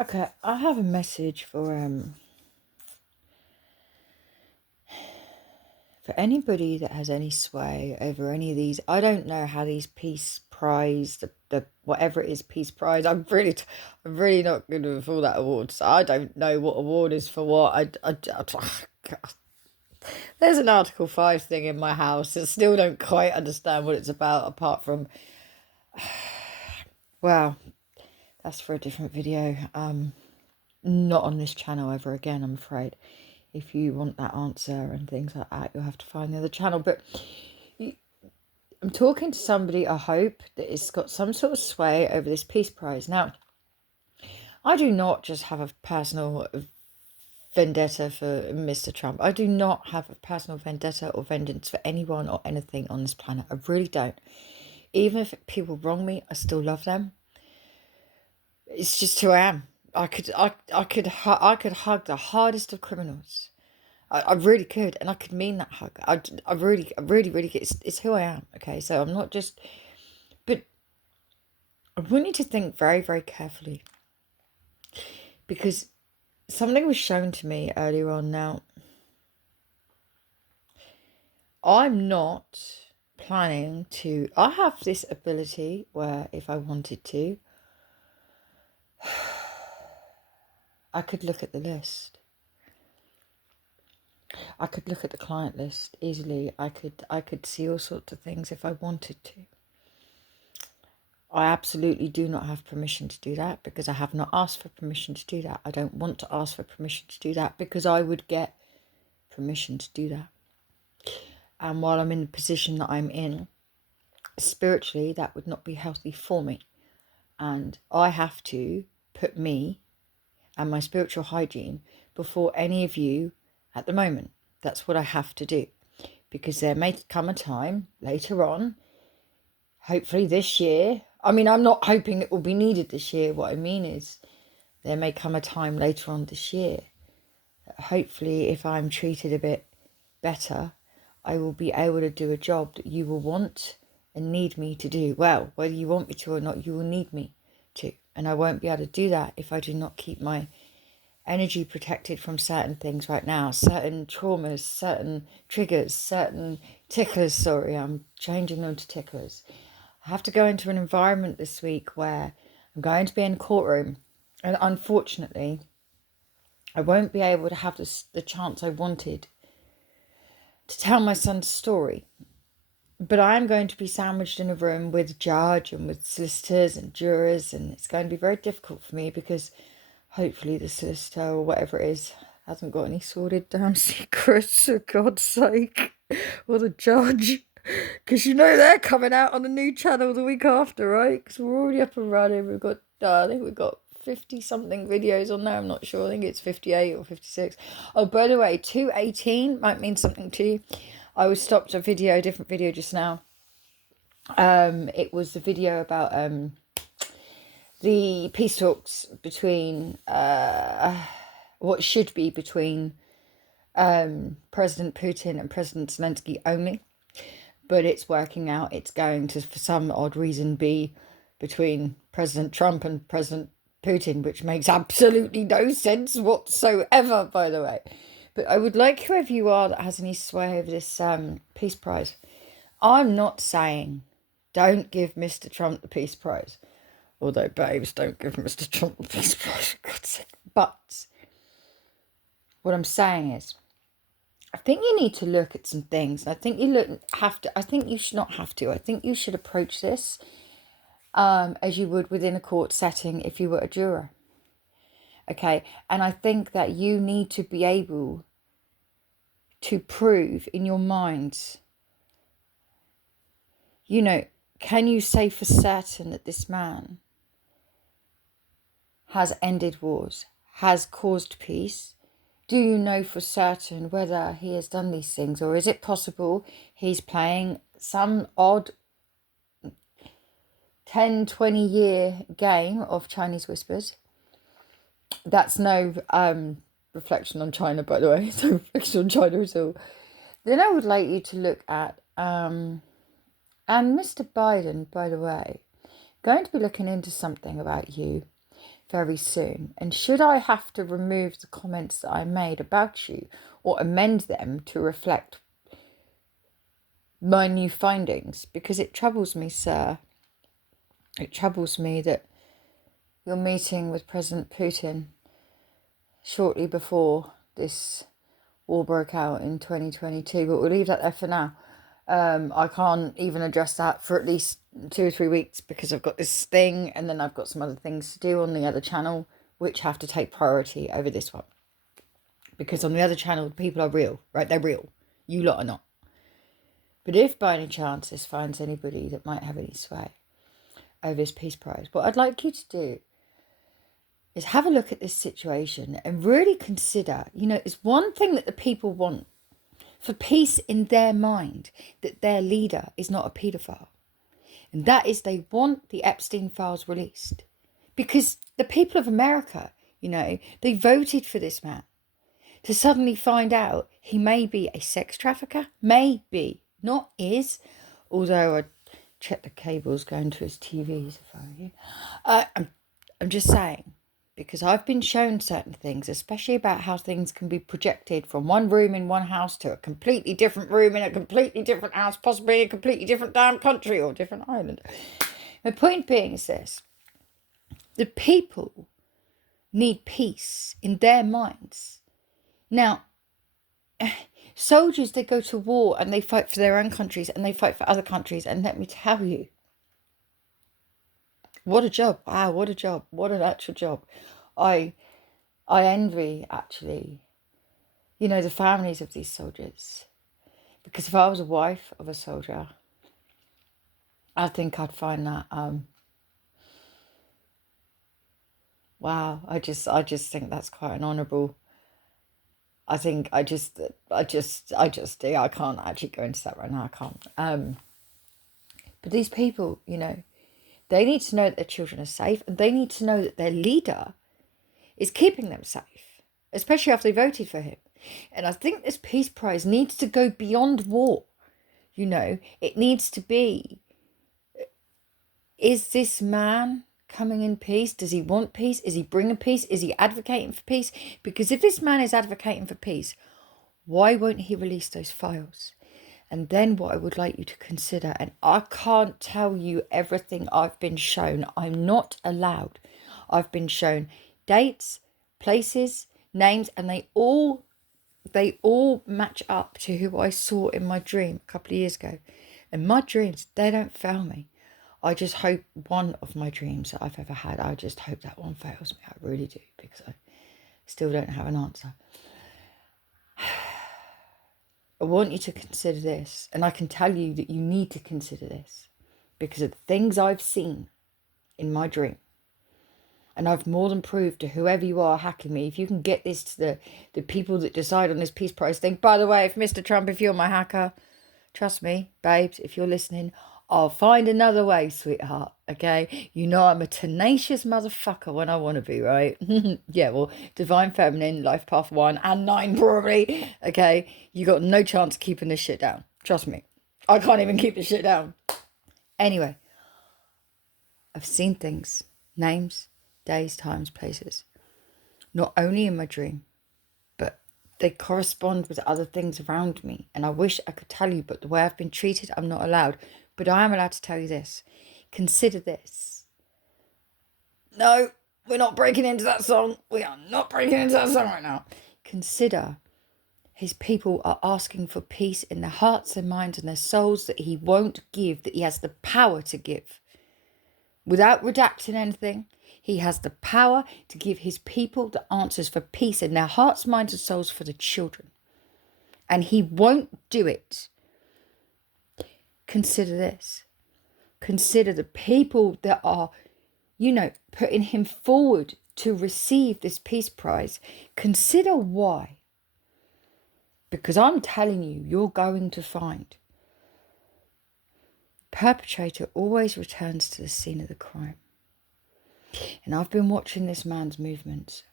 Okay, I have a message for anybody that has any sway over any of these. I don't know how these Peace Prize, the whatever it is, Peace Prize. I'm really not good with all that award. So I don't know what award is for what. There's an Article 5 thing in my house. I still don't quite understand what it's about, apart from, well, that's for a different video. Not on this channel ever again, I'm afraid. If you want that answer and things like that, you'll have to find the other channel. But I'm talking to somebody, I hope, that has got some sort of sway over this Peace Prize. Now, I do not just have a personal vendetta for Mr. Trump. I do not have a personal vendetta or vengeance for anyone or anything on this planet. I really don't. Even if people wrong me, I still love them. It's just who I am. I could hug the hardest of criminals. I really could, and I could mean that hug. I really could. It's who I am. Okay, so I'm not just, but I want you to think very, very carefully, because something was shown to me earlier on. Now, I'm not planning to. I have this ability where, if I wanted to, I could look at the list. I could look at the client list easily. I could see all sorts of things if I wanted to. I absolutely do not have permission to do that, because I have not asked for permission to do that. I don't want to ask for permission to do that, because I would get permission to do that. And while I'm in the position that I'm in, spiritually, that would not be healthy for me. And I have to put me and my spiritual hygiene before any of you at the moment. That's what I have to do, because there may come a time later on, hopefully this year. I mean, I'm not hoping it will be needed this year. What I mean is, there may come a time later on this year that hopefully, if I'm treated a bit better, I will be able to do a job that you will want and need me to do. Well, whether you want me to or not, you will need me to. And I won't be able to do that if I do not keep my energy protected from certain things right now, certain traumas, certain triggers, certain ticklers. Sorry, I'm changing them to ticklers. I have to go into an environment this week where I'm going to be in a courtroom, and unfortunately, I won't be able to have the chance I wanted to tell my son's story. But I am going to be sandwiched in a room with a judge and with solicitors and jurors, and it's going to be very difficult for me, because hopefully the solicitor or whatever it is hasn't got any sordid down secrets, for God's sake, or the judge. Because you know they're coming out on a new channel the week after, right? Because we're already up and running. We've got, I think we've got 50-something videos on there. I'm not sure. I think it's 58 or 56. Oh, by the way, 218 might mean something to you. I was stopped a different video just now. It was a video about the peace talks between, what should be between President Putin and President Zelensky only. But it's working out. It's going to, for some odd reason, be between President Trump and President Putin, which makes absolutely no sense whatsoever, by the way. But I would like whoever you are that has any sway over this Peace Prize. I'm not saying don't give Mr. Trump the Peace Prize. Although, babes, don't give Mr. Trump the Peace Prize, for God's sake. But what I'm saying is, I think you need to look at some things. I think I think you should not have to. I think you should approach this as you would within a court setting if you were a juror. Okay, and I think that you need to be able to prove in your mind, can you say for certain that this man has ended wars, has caused peace? Do you know for certain whether he has done these things? Or is it possible he's playing some odd 10, 20-year game of Chinese whispers? That's no reflection on China, by the way. It's no reflection on China at all. Then I would like you to look at, and Mr. Biden, by the way, going to be looking into something about you. very soon. And should I have to remove the comments that I made about you or amend them to reflect my new findings? Because it troubles me, sir. It troubles me that you're meeting with President Putin shortly before this war broke out in 2022, but we'll leave that there for now. I can't even address that for at least 2 or 3 weeks because I've got this thing and then I've got some other things to do on the other channel which have to take priority over this one. Because on the other channel, the people are real, right? They're real. You lot are not. But if by any chance this finds anybody that might have any sway over this Peace Prize, what I'd like you to do is have a look at this situation and really consider, it's one thing that the people want for peace in their mind, that their leader is not a paedophile. And that is, they want the Epstein files released. Because the people of America, they voted for this man. To suddenly find out he may be a sex trafficker, maybe, not is, although I check the cables going to his TVs if I were you. I'm just saying, because I've been shown certain things, especially about how things can be projected from one room in one house to a completely different room in a completely different house, possibly a completely different damn country or different island. My point being is this: the people need peace in their minds. Now, soldiers, they go to war and they fight for their own countries and they fight for other countries, and let me tell you, what a job. Wow, what a job. What an actual job. I envy, actually, the families of these soldiers. Because if I was a wife of a soldier, I think I'd find that, wow, I just think that's quite an honourable. I think I can't actually go into that right now. I can't. But these people, they need to know that their children are safe, and they need to know that their leader is keeping them safe, especially after they voted for him. And I think this Peace Prize needs to go beyond war. It needs to be, is this man coming in peace? Does he want peace? Is he bringing peace? Is he advocating for peace? Because if this man is advocating for peace, why won't he release those files? And then what I would like you to consider, and I can't tell you everything I've been shown. I'm not allowed. I've been shown dates, places, names, and they all match up to who I saw in my dream a couple of years ago. And my dreams, they don't fail me. I just hope one of my dreams that I've ever had, I just hope that one fails me. I really do, because I still don't have an answer. I want you to consider this, and I can tell you that you need to consider this because of the things I've seen in my dream. And I've more than proved to whoever you are hacking me, if you can get this to the people that decide on this Peace Prize thing. By the way, if Mr. Trump, if you're my hacker, trust me, babes, if you're listening, I'll find another way, sweetheart, okay? I'm a tenacious motherfucker when I want to be, right? Yeah, well, Divine Feminine, Life Path 1 and 9 probably, okay? You got no chance of keeping this shit down. Trust me. I can't even keep this shit down. Anyway, I've seen things, names, days, times, places, not only in my dream, but they correspond with other things around me. And I wish I could tell you, but the way I've been treated, I'm not allowed. But I am allowed to tell you this. Consider this. No, we're not breaking into that song. We are not breaking into that song right now. Consider his people are asking for peace in their hearts, their minds, and their souls that he won't give, that he has the power to give. Without redacting anything, he has the power to give his people the answers for peace in their hearts, minds, and souls for the children. And he won't do it. Consider this. Consider the people that are, putting him forward to receive this Peace Prize. Consider why. Because I'm telling you, you're going to find perpetrator always returns to the scene of the crime. And I've been watching this man's movements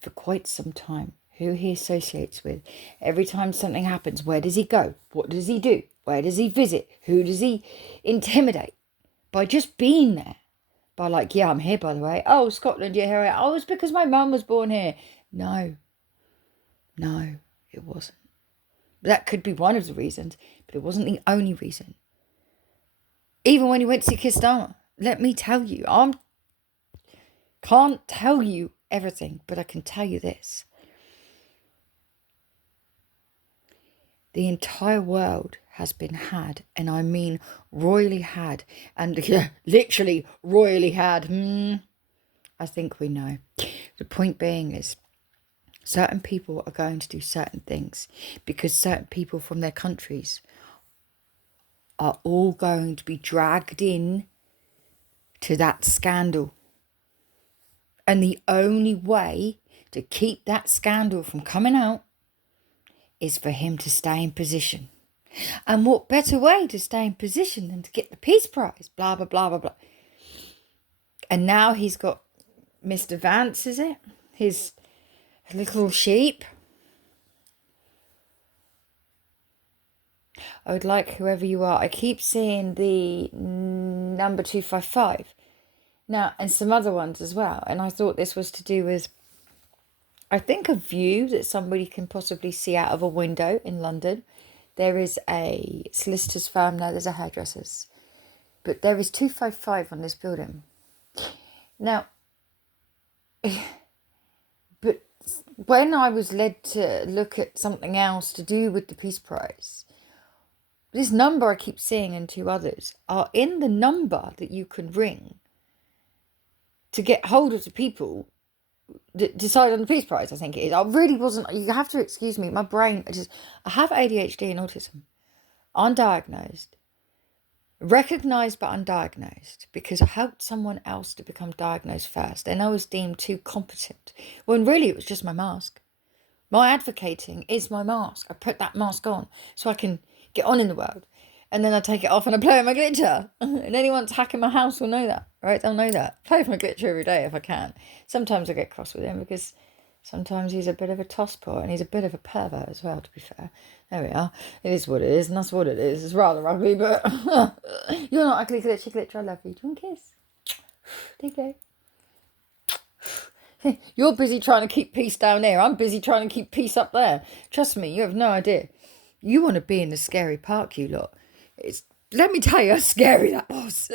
for quite some time, who he associates with. Every time something happens, where does he go? What does he do? Where does he visit? Who does he intimidate? By just being there, by like, yeah, I'm here, by the way. Oh, Scotland, yeah, here I am. Oh, it's because my mum was born here. No, it wasn't. That could be one of the reasons, but it wasn't the only reason. Even when he went to see Kistama, let me tell you, I can't tell you everything, but I can tell you this. The entire world has been had, and I mean royally had, and literally royally had. I think we know. The point being is, certain people are going to do certain things because certain people from their countries are all going to be dragged in to that scandal. And the only way to keep that scandal from coming out is for him to stay in position. And what better way to stay in position than to get the Peace Prize? Blah, blah, blah, blah, blah. And now he's got Mr. Vance, is it? His little sheep. I would like whoever you are. I keep seeing the number 255. Now, and some other ones as well. And I thought this was to do with, I think, a view that somebody can possibly see out of a window in London. There is a solicitor's firm now, there's a hairdresser's. But there is 255 on this building. Now, but when I was led to look at something else to do with the Peace Prize, this number I keep seeing and two others are in the number that you can ring to get hold of the people that decide on the Peace Prize, I think it is. I really wasn't, you have to excuse me, my brain, I have ADHD and autism. Undiagnosed. Recognised but undiagnosed, because I helped someone else to become diagnosed first and I was deemed too competent, when really it was just my mask. My advocating is my mask. I put that mask on so I can get on in the world, and then I take it off and I play with my glitcher. And anyone hacking my house will know that, right? They'll know that. Play with my glitcher every day if I can. Sometimes I get cross with him because sometimes he's a bit of a tosspot and he's a bit of a pervert as well, to be fair. There we are. It is what it is, and that's what it is. It's rather ugly, but you're not ugly, glitcher. I love you. Do you want a kiss? There you go. You're busy trying to keep peace down there. I'm busy trying to keep peace up there. Trust me, you have no idea. You want to be in the scary park, you lot. Let me tell you how scary that was.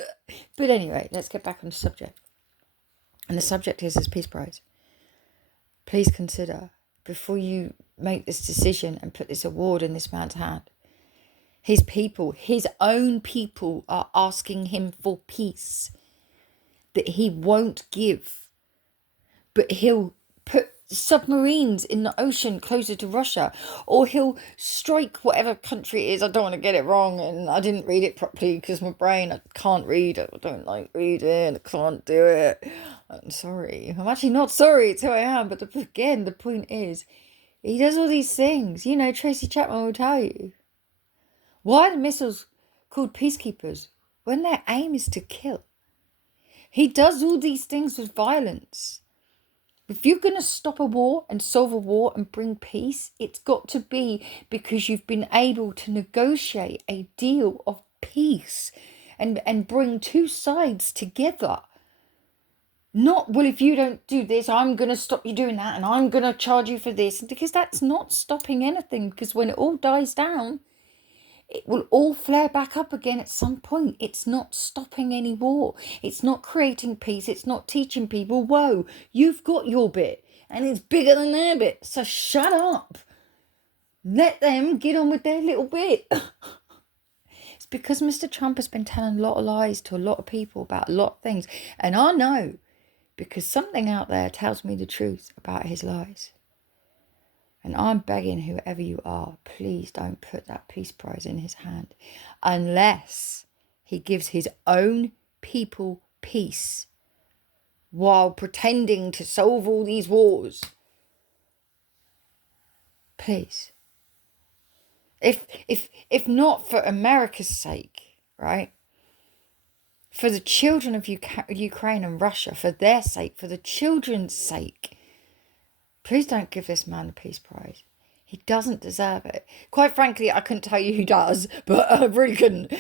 But anyway, let's get back on the subject. And the subject is this Peace Prize. Please consider, before you make this decision and put this award in this man's hand, his people, his own people, are asking him for peace that he won't give. But he'll put submarines in the ocean closer to Russia, or he'll strike whatever country it is. I don't want to get it wrong, and I didn't read it properly because my brain, I can't read. I don't like reading. I can't do it. I'm sorry. I'm actually not sorry. It's who I am. But again, the point is, he does all these things. You know, Tracy Chapman will tell you. Why are the missiles called peacekeepers when their aim is to kill? He does all these things with violence. If you're going to stop a war and solve a war and bring peace, it's got to be because you've been able to negotiate a deal of peace and bring two sides together. Not, well, if you don't do this, I'm going to stop you doing that and I'm going to charge you for this. Because that's not stopping anything. Because when it all dies down, it will all flare back up again at some point. It's not stopping any war. It's not creating peace. It's not teaching people, whoa, you've got your bit and it's bigger than their bit. So shut up. Let them get on with their little bit. It's because Mr. Trump has been telling a lot of lies to a lot of people about a lot of things. And I know, because something out there tells me the truth about his lies. And I'm begging whoever you are, please don't put that Peace Prize in his hand unless he gives his own people peace while pretending to solve all these wars. Please. If not for America's sake, right? For the children of Ukraine and Russia, for their sake, for the children's sake, please don't give this man the Peace Prize. He doesn't deserve it. Quite frankly, I couldn't tell you who does, but I really couldn't.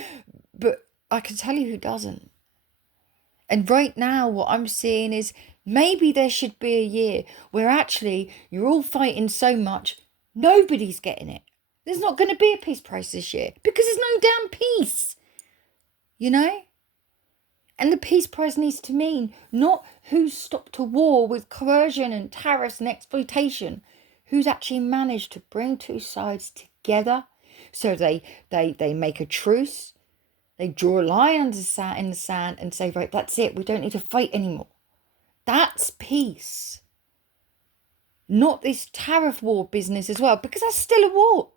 But I can tell you who doesn't. And right now, what I'm seeing is maybe there should be a year where actually you're all fighting so much, nobody's getting it. There's not going to be a peace prize this year because there's no damn peace, you know? And the peace prize needs to mean not who's stopped a war with coercion and tariffs and exploitation, who's actually managed to bring two sides together so they make a truce. They draw a line in the sand and say, right, that's it. We don't need to fight anymore. That's peace. Not this tariff war business as well, because that's still a war.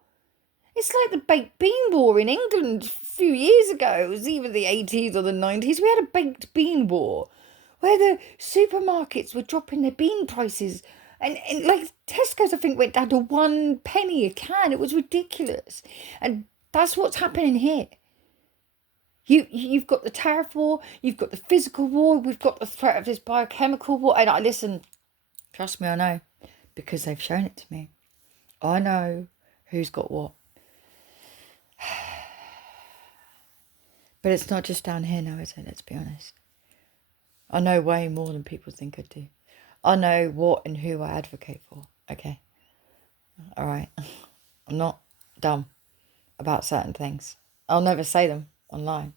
It's like the baked bean war in England a few years ago. It was either the 80s or the 90s. We had a baked bean war where the supermarkets were dropping their bean prices. And like Tesco's, I think, went down to 1 penny a can. It was ridiculous. And that's what's happening here. You've got the tariff war, you've got the physical war, we've got the threat of this biochemical war. And listen, trust me, I know, because they've shown it to me. I know who's got what. But it's not just down here now, is it? Let's be honest. I know way more than people think I do. I know what and who I advocate for, okay? All right. I'm not dumb about certain things. I'll never say them online.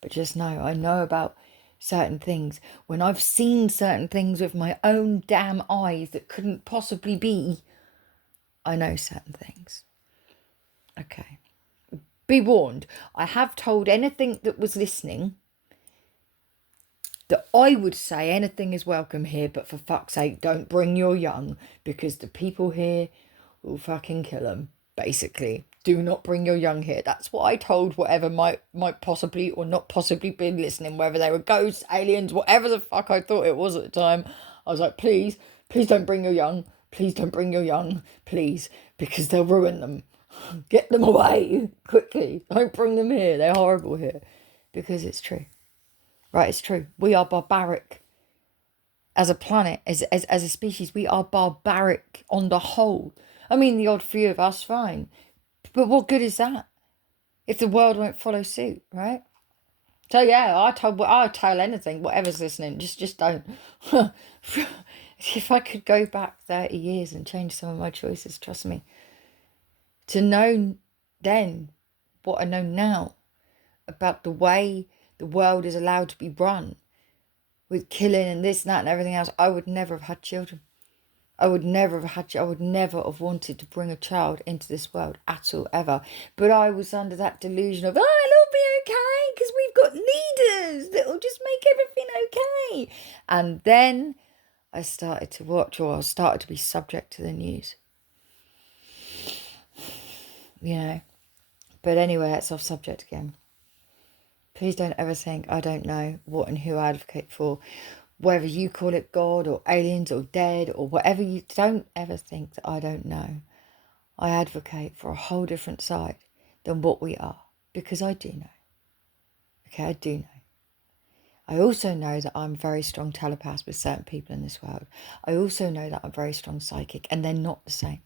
But just know, I know about certain things. When I've seen certain things with my own damn eyes that couldn't possibly be, I know certain things. Okay. Be warned, I have told anything that was listening that I would say anything is welcome here, but for fuck's sake, don't bring your young, because the people here will fucking kill them, basically. Do not bring your young here. That's what I told whatever might possibly or not possibly be listening, whether they were ghosts, aliens, whatever the fuck I thought it was at the time. I was like, please don't bring your young. Please don't bring your young, please, because they'll ruin them. Get them away quickly. Don't bring them here. They're horrible here. Because it's true. Right, it's true. We are barbaric. As a planet, as a species, we are barbaric on the whole. I mean, the odd few of us, fine. But what good is that if the world won't follow suit, right? So yeah, I'll tell anything, whatever's listening, just don't. If I could go back 30 years and change some of my choices, trust me. To know then what I know now about the way the world is allowed to be run with killing and this and that and everything else, I would never have had children. I would never have wanted to bring a child into this world at all, ever. But I was under that delusion of, oh, it'll be okay because we've got leaders that will just make everything okay. And then I started to watch, or I started to be subject to the news. You know. But anyway, that's off subject again. Please don't ever think I don't know what and who I advocate for. Whether you call it God or aliens or dead or whatever, you don't ever think that I don't know. I advocate for a whole different side than what we are, because I do know. Okay, I do know. I also know that I'm a very strong telepath with certain people in this world. I also know that I'm very strong psychic, and they're not the same.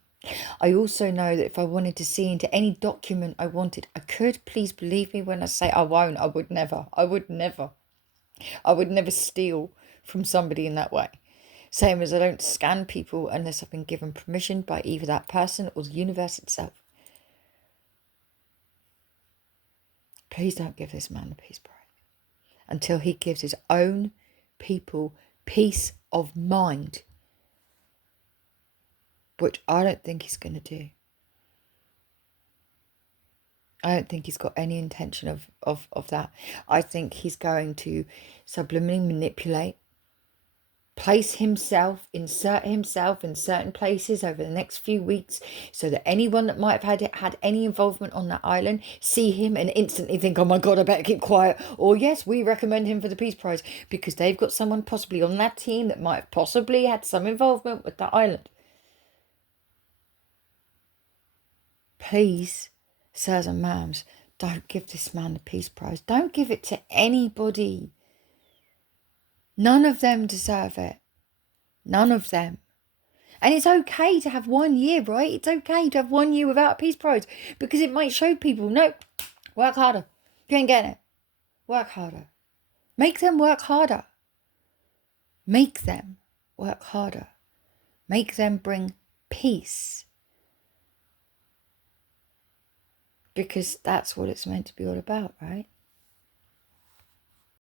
I also know that if I wanted to see into any document I wanted, I could. Please believe me when I say I won't. I would never steal from somebody in that way. Same as I don't scan people unless I've been given permission by either that person or the universe itself. Please don't give this man the peace prize until he gives his own people peace of mind, which I don't think he's going to do. I don't think he's got any intention of that. I think he's going to subliminally manipulate, insert himself in certain places over the next few weeks, so that anyone that might have had any involvement on that island see him and instantly think, oh my God, I better keep quiet. Or yes, we recommend him for the Peace Prize because they've got someone possibly on that team that might have possibly had some involvement with that island. Please, sirs and ma'ams, don't give this man the Peace Prize. Don't give it to anybody. None of them deserve it. None of them. And it's okay to have 1 year, right? It's okay to have 1 year without a Peace Prize, because it might show people, no, work harder. You ain't getting it. Work harder. Make them work harder. Make them work harder. Make them bring peace. Because that's what it's meant to be all about, right?